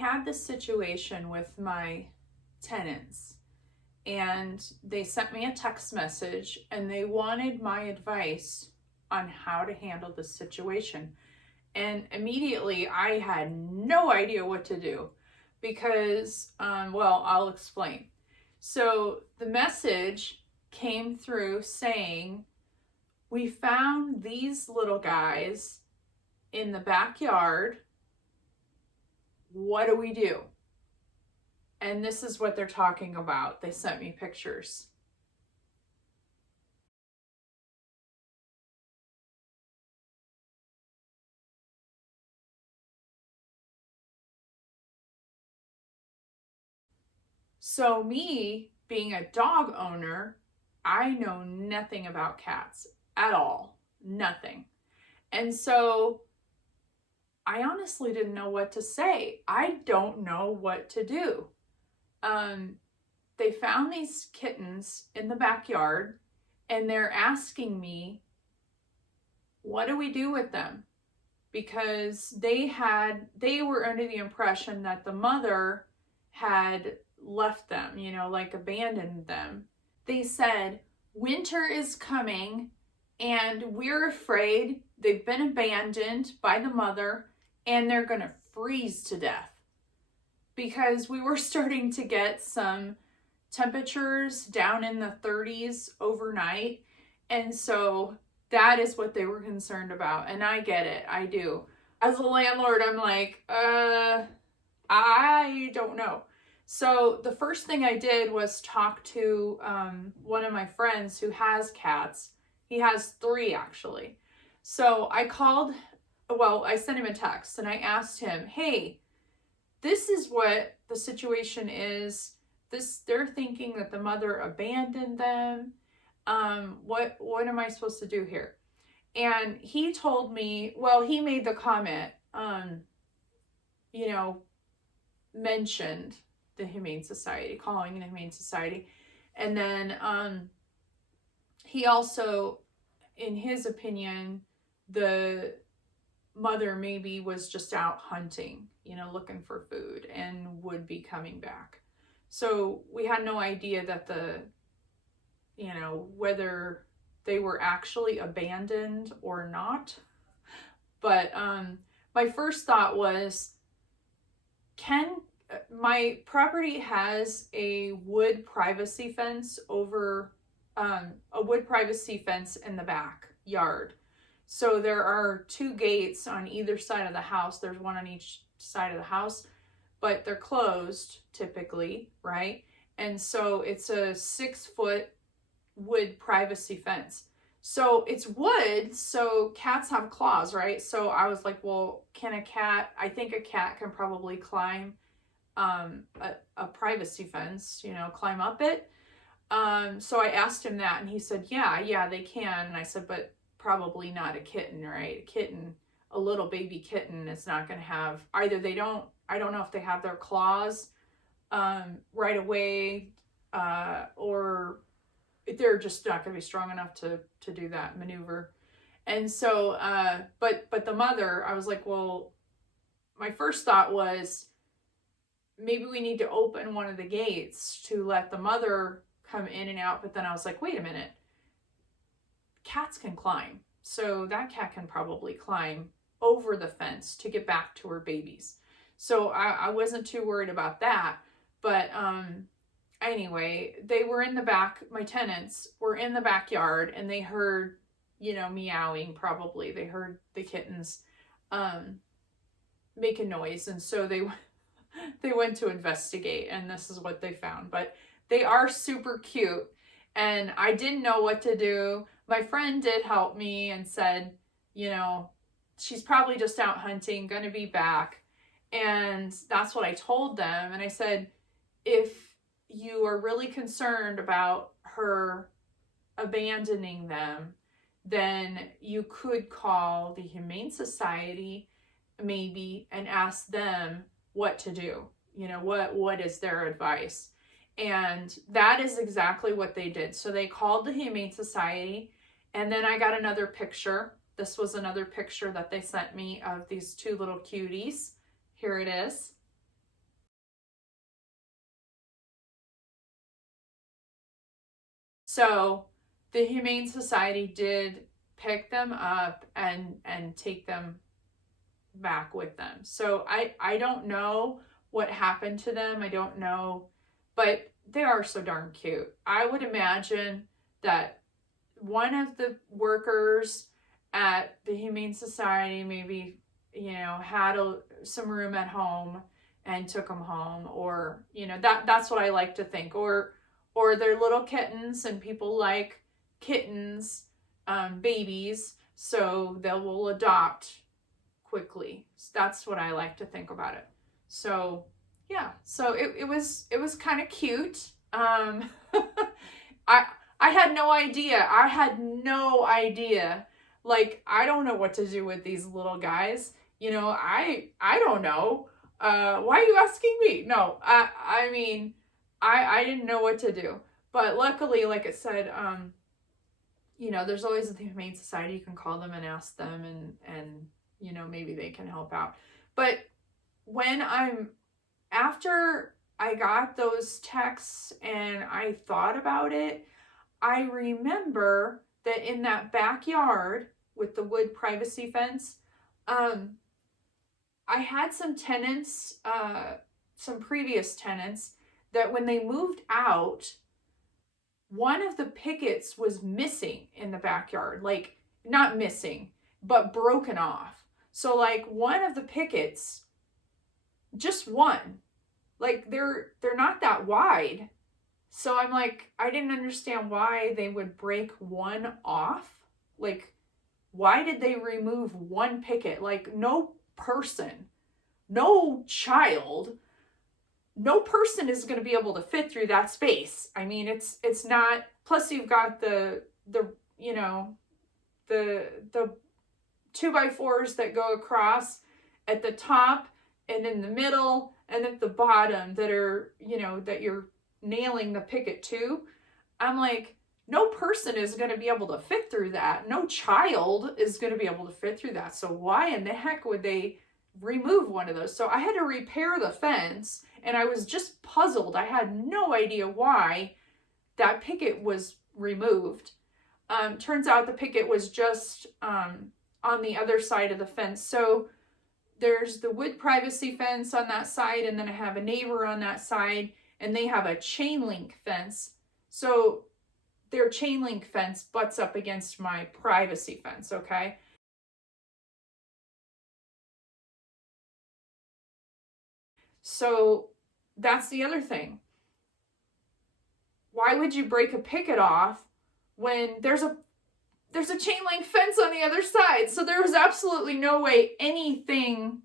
had this situation with my tenants, and they sent me a text message and they wanted my advice on how to handle this situation. And immediately I had no idea what to do because, well, I'll explain. So the message came through saying, we found these little guys in the backyard. What do we do? And this is what they're talking about. They sent me pictures. So me being a dog owner, I know nothing about cats at all. Nothing. And so I honestly didn't know what to say. I don't know what to do. They found these kittens in the backyard and they're asking me, what do we do with them? Because they were under the impression that the mother had left them, like abandoned them. They said, winter is coming and we're afraid they've been abandoned by the mother and they're going to freeze to death. Because we were starting to get some temperatures down in the 30s overnight. And so that is what they were concerned about. And I get it. I do. As a landlord, I'm like, I don't know. So the first thing I did was talk to one of my friends who has cats. He has 3 actually. So I sent him a text and I asked him, hey, this is what the situation is. They're thinking that the mother abandoned them. What am I supposed to do here? And he told me, well, he made the comment, mentioned the Humane Society, calling the Humane Society. And then he also, in his opinion, the mother maybe was just out hunting, looking for food and would be coming back. So we had no idea that whether they were actually abandoned or not. But my first thought was, my property has a wood privacy fence in the backyard. So there are 2 gates on either side of the house. There's one on each side of the house, but they're closed typically, right? And so it's a 6-foot wood privacy fence. So it's wood, so cats have claws, right? So I was like, well, I think a cat can probably climb a privacy fence, climb up it. So I asked him that and he said, yeah, they can. And I said, but probably not a kitten, right? A little baby kitten is not going to have, I don't know if they have their claws right away, or they're just not going to be strong enough to do that maneuver. And so, but the mother, I was like, well, my first thought was maybe we need to open one of the gates to let the mother come in and out. But then I was like, wait a minute, cats can climb. So that cat can probably climb over the fence to get back to her babies. So I wasn't too worried about that. But anyway, they were in the back, my tenants were in the backyard and they heard, meowing probably. They heard the kittens making noise. And so they went to investigate and this is what they found. But they are super cute and I didn't know what to do. My friend did help me and said, she's probably just out hunting, gonna be back. And that's what I told them. And I said, if you are really concerned about her abandoning them, then you could call the Humane Society maybe and ask them what to do. What is their advice? And that is exactly what they did. So they called the Humane Society and then I got another picture. This was another picture that they sent me of these 2 little cuties. Here it is. So the Humane Society did pick them up and take them back with them. So I don't know what happened to them. I don't know, but they are so darn cute. I would imagine that one of the workers at the Humane Society maybe, had some room at home and took them home, or that's what I like to think, or they're little kittens and people like kittens, babies, so they will adopt quickly. That's what I like to think about it. So yeah, so it was kind of cute. I had no idea. Like, I don't know what to do with these little guys. I don't know. Why are you asking me? No, I mean, I didn't know what to do. But luckily, like it said, there's always the Humane Society. You can call them and ask them, and maybe they can help out. But after I got those texts and I thought about it, I remember that in that backyard with the wood privacy fence, I had some tenants, some previous tenants, that when they moved out, one of the pickets was missing in the backyard. Like, not missing, but broken off. So like one of the pickets, just one, like they're not that wide. So I'm like, I didn't understand why they would break one off. Like, why did they remove one picket? Like, no person, no child, no person is going to be able to fit through that space. I mean, it's not, plus you've got the 2x4s that go across at the top and in the middle and at the bottom that are, that you're nailing the picket to. I'm like, no person is going to be able to fit through that. No child is going to be able to fit through that. So why in the heck would they remove one of those? So I had to repair the fence, and I was just puzzled. I had no idea why that picket was removed. Turns out the picket was just on the other side of the fence. So there's the wood privacy fence on that side, and then I have a neighbor on that side, and they have a chain link fence. So their chain link fence butts up against my privacy fence, okay? So that's the other thing. Why would you break a picket off when there's a chain link fence on the other side? So there was absolutely no way anything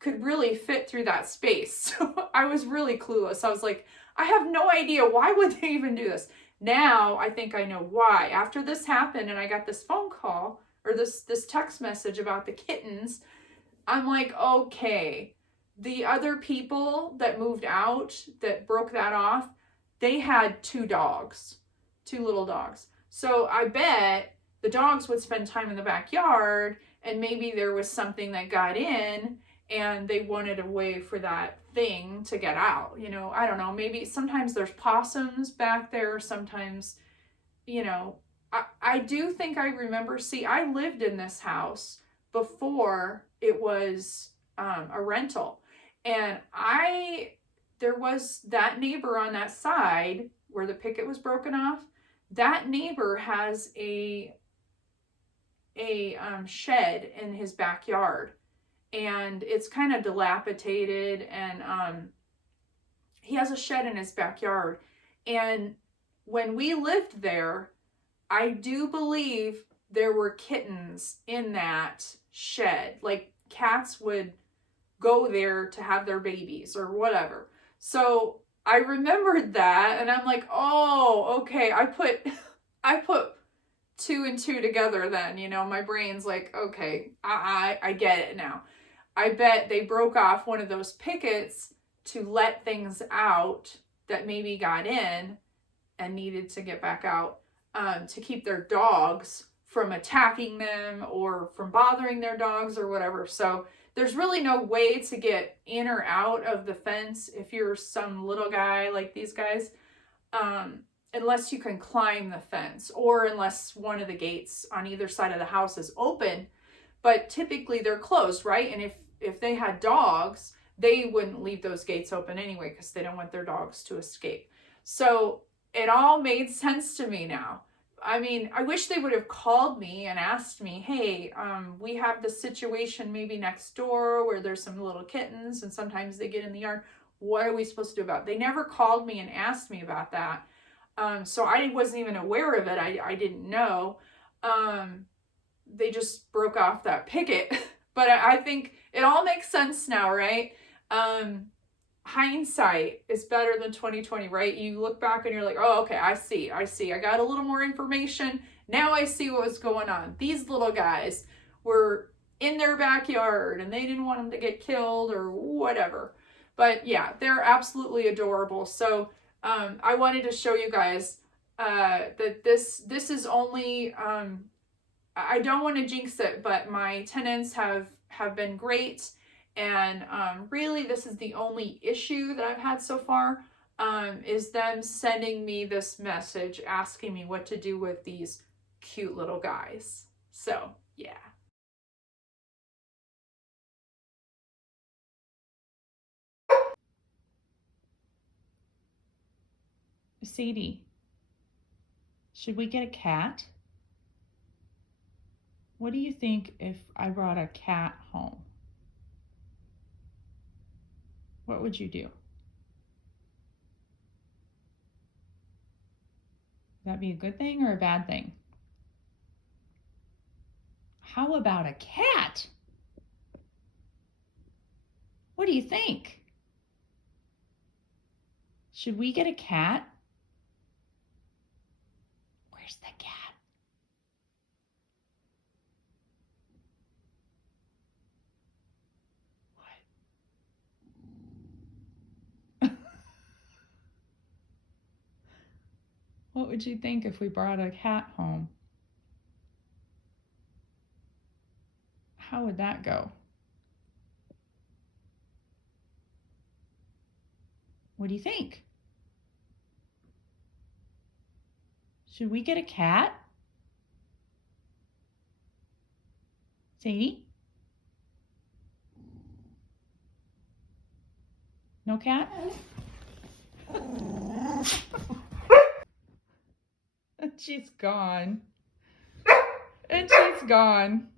could really fit through that space. So I was really clueless. I was like, I have no idea. Why would they even do this? Now I think I know why. After this happened and I got this phone call or this text message about the kittens, I'm like, okay, the other people that moved out that broke that off, they had two little dogs. So I bet the dogs would spend time in the backyard, and maybe there was something that got in and they wanted a way for that thing to get out. I don't know, maybe sometimes there's possums back there. Sometimes, I do think I remember, I lived in this house before it was a rental. And there was that neighbor on that side where the picket was broken off. That neighbor has a shed in his backyard, and it's kind of dilapidated, and he has a shed in his backyard. And when we lived there, I do believe there were kittens in that shed. Like, cats would go there to have their babies or whatever. So I remembered that, and I'm like, oh, okay. I put two and two together then, my brain's like, okay, I get it now. I bet they broke off one of those pickets to let things out that maybe got in and needed to get back out, to keep their dogs from attacking them or from bothering their dogs or whatever. So there's really no way to get in or out of the fence if you're some little guy like these guys. unless you can climb the fence, or unless one of the gates on either side of the house is open. But typically they're closed, right? And if they had dogs, they wouldn't leave those gates open anyway, because they don't want their dogs to escape. So it all made sense to me now. I mean, I wish they would have called me and asked me, hey, we have this situation maybe next door where there's some little kittens and sometimes they get in the yard. What are we supposed to do about it? They never called me and asked me about that. So I wasn't even aware of it. I didn't know. They just broke off that picket. But I think it all makes sense now, right? Hindsight is better than 2020, right? You look back and you're like, oh, okay, I see. I got a little more information. Now I see what was going on. These little guys were in their backyard and they didn't want them to get killed or whatever. But yeah, they're absolutely adorable. So I wanted to show you guys that this is only, I don't want to jinx it, but my tenants have been great. And really, this is the only issue that I've had so far, is them sending me this message asking me what to do with these cute little guys. So, yeah. Sadie, should we get a cat? What do you think if I brought a cat home? What would you do? Would that be a good thing or a bad thing? How about a cat? What do you think? Should we get a cat? Where's the cat? What would you think if we brought a cat home? How would that go? What do you think? Should we get a cat? Sadie? No cat? And she's gone. And she's gone.